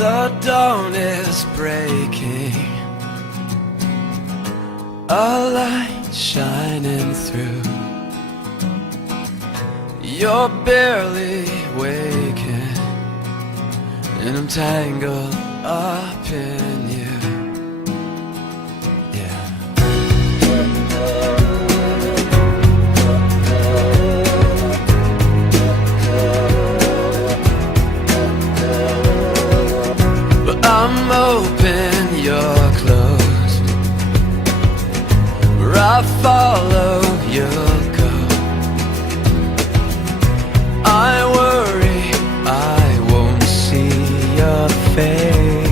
The dawn is breaking, a light shining through. You're barely waking, and I'm tangled up in you. Yeah. But I'm open, you're closed. Where I follow, you'll go. I worry I won't see your face.